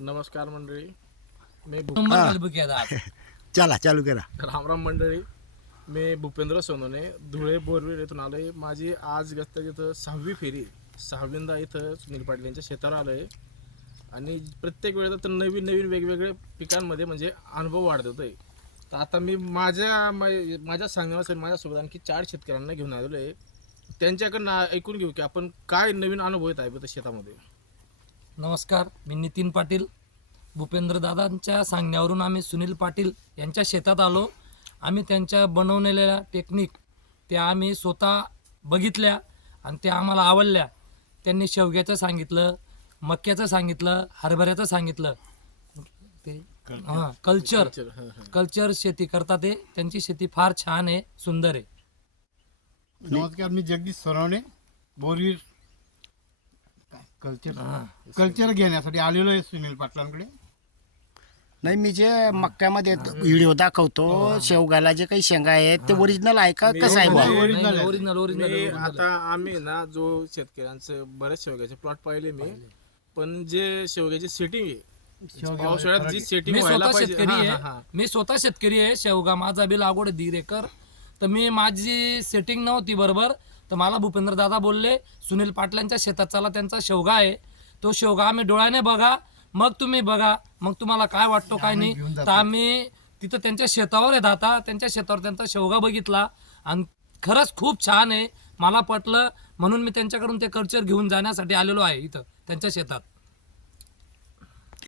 नमस्कार मंडळी, मी चला चालू करा. रामराम मंडळी. मी भूपेंद्र सोनवणे, धुळे बोरवेल येथून आलो आहे. माझी आज गस्त इथं 6वी फेरी, 6वींदा इथं सुनील पाटील यांच्या शेतावर आलो आहे. आणि प्रत्येक वेळेला तर नवीन नवीन वेगवेगळे पिकांमध्ये म्हणजे अनुभव वाढत होतोय. तर आता मी माझ्या सांगण्यानुसार माझ्यासोबत आणखी 4 शेतकऱ्यांना घेऊन आलेलो आहे. त्यांच्याकडनं ऐकून घेऊ की आपण काय नवीन अनुभव येत आहे शेतामध्ये. नमस्कार, मी नितीन पाटील. भूपेंद्र दादांच्या सांगण्यावरून आम्ही सुनील पाटील यांच्या शेतात आलो. आम्ही त्यांच्या बनवलेल्या टेक्निक त्या आम्ही स्वतः बघितल्या आणि त्या आम्हाला आवडल्या. त्यांनी शेवग्याचं सांगितलं, मक्याचं सांगितलं, हरभऱ्याचं सांगितलं. ते कल्चर शेती करतात. ते त्यांची शेती फार छान आहे, सुंदर आहे. नमस्कार, मी जगदीश सोनवणे, बोरवीर कल्चर घेण्यासाठी आलेलो आहे सुनील पाटलांकडे. नाही, मी जे मक्यामध्ये व्हिडिओ दाखवतो, शेवगाला जे काही शेंगा आहेत ते ओरिजिनल आहे का कसं आहे? ओरिजिनल. आता आम्ही ना जो शेतकऱ्यांचं बरेच शेवग्याचे प्लॉट पाहिले मी, पण जे शेवग्याची सेटिंग आहे पावसाळ्यात जी सेटिंग व्हायला पाहिजे. मी स्वतः शेतकरी आहे. शेवगा माझा बी लागवड 1.5 एकर. तर मी माझी सेटिंग नव्हती बरोबर, तर मला भूपेंद्र दादा बोलले सुनील पाटलांच्या शेतात चला, त्यांचा शेवगा आहे, तो शेवगा आम्ही डोळ्याने बघा, मग तुम्ही बघा, मग तुम्हाला काय वाटतो काय नाही. तर आम्ही तिथं त्यांच्या शेतावर येत आता, त्यांच्या शेतावर त्यांचा शेवगा बघितला आणि खरंच खूप छान आहे, मला पटलं. म्हणून मी त्यांच्याकडून ते कल्चर घेऊन जाण्यासाठी आलेलो आहे इथं त्यांच्या शेतात.